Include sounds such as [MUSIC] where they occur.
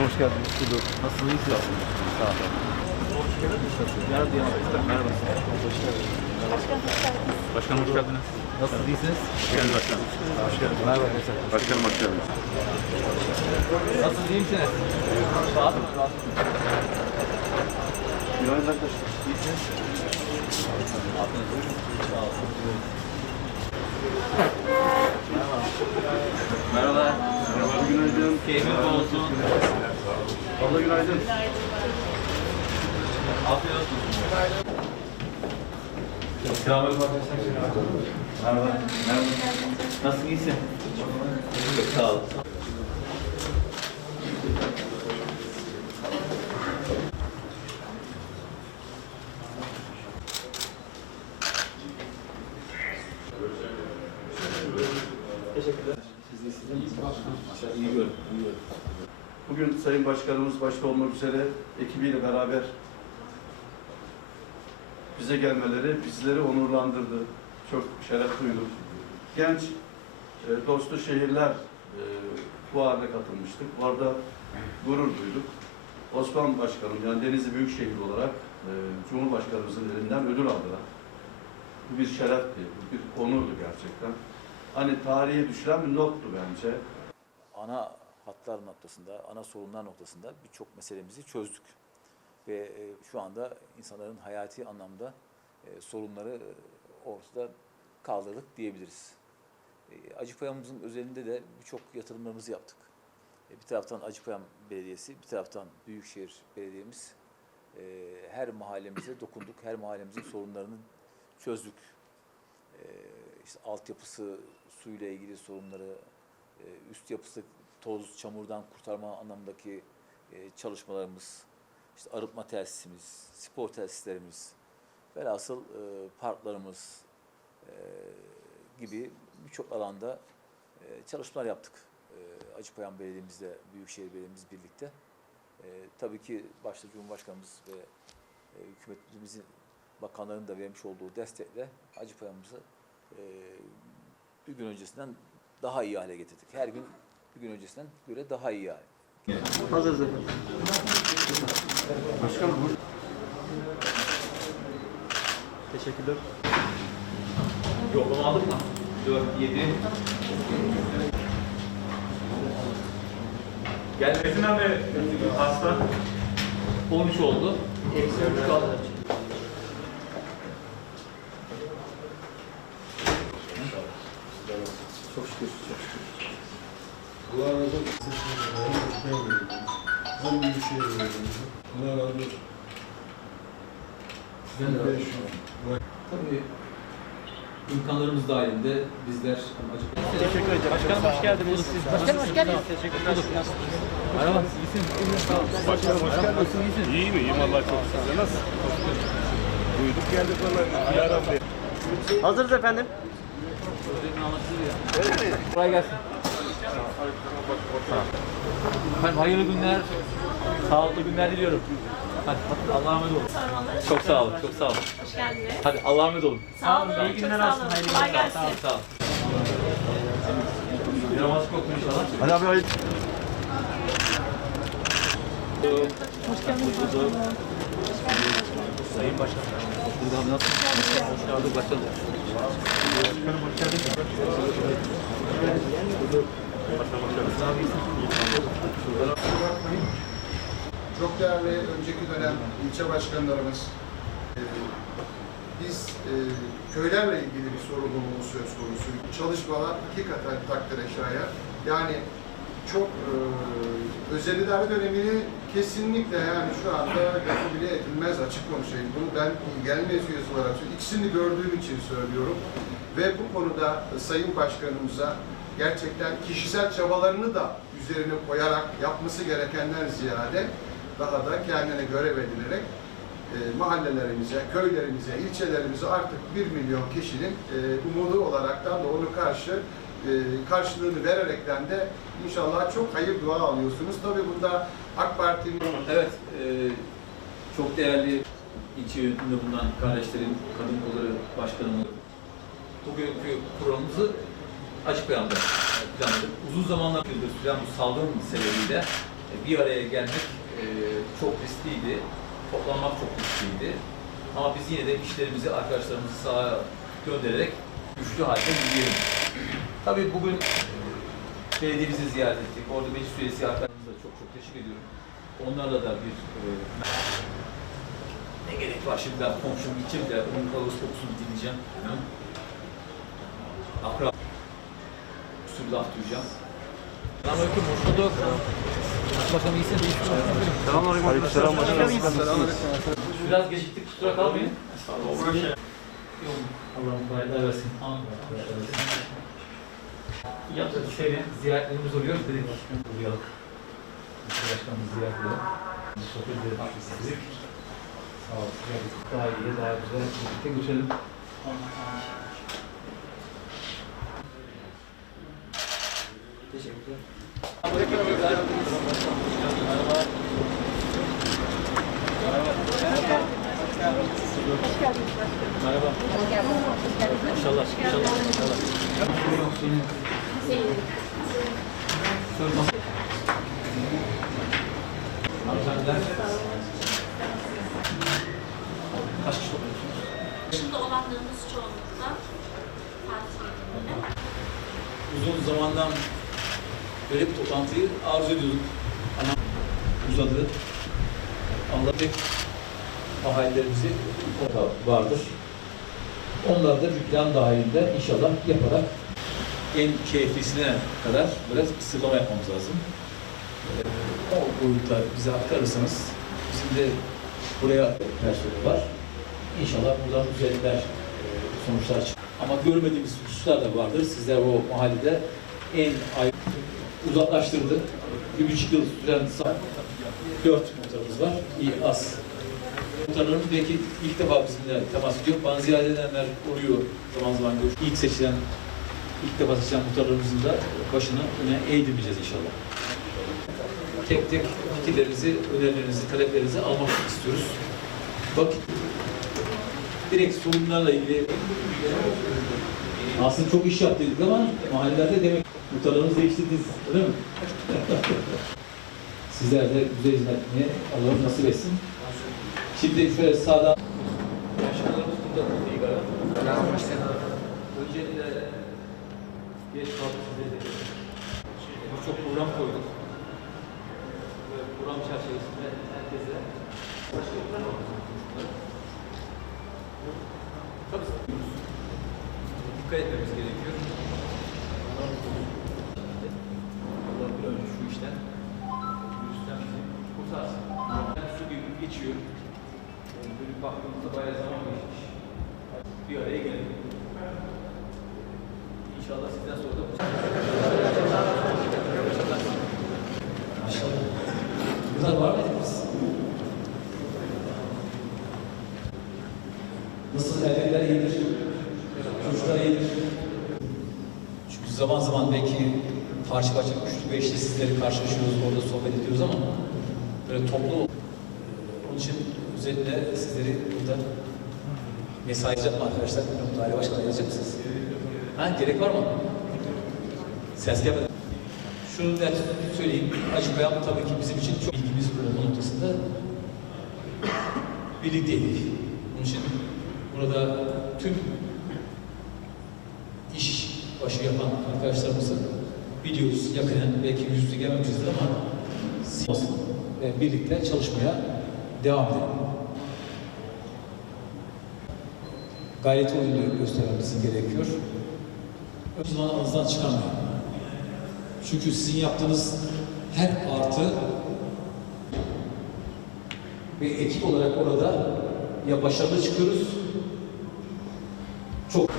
Başkanım hoş geldiniz. Bulduk. Nasılsınız? İyi misiniz? Sağ olun. Merhaba Diyanet. Merhaba. Hoş geldiniz. Başkanım hoş geldiniz. Nasılsınız? İyisiniz? Hoş geldiniz başkanım. Hoş geldiniz. Merhaba arkadaşlar. Başkanım hoş geldiniz. Nasılsınız? İyi misiniz? Rahat mı? Rahat mı? Günaydın arkadaşlar. İyisiniz? Sağ olun. Merhaba. Merhaba, günaydın. Keyfiniz olsun. Abla günaydın. Afiyet olsun. Selamünaleyküm arkadaşlar. Merhaba. Merhaba. Nasılsın? İyisin? Sağ ol. Teşekkürler. İyisiniz. İyi görün. İyi görün. Bugün Sayın Başkanımız başta olmak üzere ekibiyle beraber bize gelmeleri bizleri onurlandırdı. Çok şeref duydum. Genç e, dostu şehirler e, fuarına katılmıştık. Orada gurur duyduk. Osman Başkanım yani Denizli Büyükşehir olarak e, Cumhurbaşkanımızın elinden ödül aldılar. Bu bir şerefti, bu bir onurdu gerçekten. Hani tarihe düşen bir nottu bence. Ana hatlar noktasında, ana sorunlar noktasında birçok meselemizi çözdük. Ve e, şu anda insanların hayati anlamda e, sorunları e, ortada kaldırdık diyebiliriz. E, Acıpayam'ımızın özelinde de birçok yatırımlarımızı yaptık. E, Bir taraftan Acıpayam Belediyesi, bir taraftan Büyükşehir Belediye'miz e, her mahallemize dokunduk, her mahallemizin sorunlarını çözdük. E, işte altyapısı, suyla ilgili sorunları, üst yapısı toz, çamurdan kurtarma anlamındaki e, çalışmalarımız, işte arıtma tesisimiz, spor tesislerimiz, velhasıl e, parklarımız e, gibi birçok alanda e, çalışmalar yaptık. E, Acıpayam Belediye'mizle, Büyükşehir Belediye'miz birlikte. E, tabii ki başta Cumhurbaşkanımız ve e, hükümetimizin bakanların da vermiş olduğu destekle Acıpayam'ımızı e, bir gün öncesinden daha iyi hale getirdik. Her gün bir gün öncesinden göre daha iyi hale. Hazırız efendim. Başkanım Teşekkürler. Yoklama aldık mı? 4, 7. Gel Metin abi hasta. 13 oldu. Eksi 13 kaldı. Çok şükür. Çok şükür. Allah razı olsun. Hem bir şey veriyorum. Allah razı olsun. Sizden de razı olsun. Tabii imkanlarımız dahilinde bizler acı Teşekkür ederim. Başkanım hoş geldiniz. Başkanım hoş geldiniz. Teşekkürler. Merhaba, iyisin. Başkanım hoş geldin. Nasılsın, iyisin? İyi mi? İyiyim Allah çok şükür. Nasıl? Duyduk geldik valla. Bir ara efendim. Kolay gelsin. Efendim hayırlı günler, sağlıklı günler diliyorum. Hadi Allah'a emanet olun. Çok sağ olun, çok sağ olun. Hoş geldiniz. Hadi Allah'a emanet olun. Sağ olun. İyi günler sağ olsun, olun. hayırlı Kolay günler. gelsin. Sağ olun. Yaramaz kokun inşallah. Hadi abi hayır. Hoş geldiniz. Sayın Başkan. Çok değerli önceki dönem ilçe başkanlarımız, e, biz e, köylerle ilgili bir sorumluluğumuz söz konusu. Çalışmalar hakikaten takdire şayan. Yani çok e, özel idare dönemini kesinlikle yani şu anda lafı bile edilmez açık konuşayım. Bunu ben gelme üyesi olarak söylüyorum. İkisini gördüğüm için söylüyorum. Ve bu konuda Sayın Başkanımıza gerçekten kişisel çabalarını da üzerine koyarak yapması gerekenden ziyade daha da kendine görev edinerek e, mahallelerimize, köylerimize, ilçelerimize artık bir milyon kişinin e, umudu olaraktan da onu karşı karşılığını vererekten de inşallah çok hayır dua alıyorsunuz. Tabii bunda AK Parti'nin Evet, e, çok değerli ilçe yönetiminde bulunan kardeşlerim, kadın kolları başkanımız. Bugünkü programımızı açık beyanda planladık. Uzun zamanlar süren bu salgın sebebiyle E, Bir araya gelmek e, çok riskliydi. Toplanmak çok riskliydi. Ama biz yine de işlerimizi, arkadaşlarımızı sağa göndererek güçlü halde yürüyelim. Tabii bugün e, belediyemizi ziyaret ettik. Orada meclis üyesi arkadaşlarımıza çok çok teşekkür ediyorum. Onlarla da bir e, ne gerek var şimdi ben komşum gideceğim de onun ağız kokusunu dinleyeceğim. Hı? Akra bir sürü laf duyacağım. Selamünaleyküm, hoş bulduk. Başkanım iyisin, değişmiş Aleykümselam başkanım. Biraz geciktik, kusura kalmayın. Allah'ım kolaylıklar versin. Yaptık şöyle ziyaretlerimiz oluyor. Dedik uğrayalım. Başkanımızı ziyaret edelim. Sohbet edelim istedik. Sağ olun. Daha iyi, daha güzel. Birlikte götürelim. Teşekkürler. Merhaba. İnşallah, inşallah, inşallah. Uzun zamandan böyle bir toplantıyı arzu ediyorduk. Ama uzadı. Allah pek mahallelerimizi orada vardır. Onlar da bir plan dahilinde inşallah yaparak en keyiflisine kadar biraz bir sıralama yapmamız lazım. Ee, O boyutlar bize aktarırsanız bizim de buraya personeli var. İnşallah buradan güzeller e, sonuçlar çıkar. Ama görmediğimiz hususlar da vardır. Sizler o mahallede en uzaklaştırdı. Bir buçuk yıl süren dört muhtarımız var. İyi az. Muhtarlarımız belki ilk defa bizimle temas ediyor. Bana ziyaret edenler oluyor zaman zaman. İlk seçilen, ilk defa seçilen muhtarlarımızın da başını öne eğdirmeyeceğiz inşallah. Tek tek fikirlerinizi, önerilerinizi, taleplerinizi almak istiyoruz. Bak, direkt sorunlarla ilgili aslında çok iş yaptık ama mahallelerde demek muhtarlarınızı değiştirdiniz, öyle mi? [LAUGHS] Sizler de güzel hizmetini Allah'ım nasip etsin. Şimdi şöyle sağdan Yaşlılarımız burada iyi galiba. Öncelikle geç kaldı size de. Birçok program koyduk. Ve program çerçevesinde herkese Tabii. Dikkat etmemiz gerekiyor. Allah bir önce şu işten virüsten bizi kurtarsın. Su gibi geçiyor. Baktığımızda bayağı zaman geçmiş. Bir araya gelelim. İnşallah sizden sonra da Maşallah. Burada var mıydık biz? Nasıl erkekler iyidir? Çocuklar iyidir. Çünkü zaman zaman belki karşı karşıya üçlü beşli sizleri karşılaşıyoruz, orada sohbet ediyoruz ama böyle toplu onun için özellikle sizleri burada mesai yazacak mı arkadaşlar? Bilmiyorum, daire başkanı yazacak mısınız? Ha, gerek var mı? Ses gelmedi. Şunu net söyleyeyim, açıklayalım tabii ki bizim için çok ilgimiz olma noktasında birlikteydik. Onun için burada tüm iş başı yapan arkadaşlarımızı biliyoruz yakinen, belki yüz yüze gelmemişizdir ama olsun ve birlikte çalışmaya devam edelim. Gayret oyunu göstermemiz gerekiyor. O zaman ağızdan çıkarmayın. Çünkü sizin yaptığınız her artı ve ekip olarak orada ya başarılı çıkıyoruz çok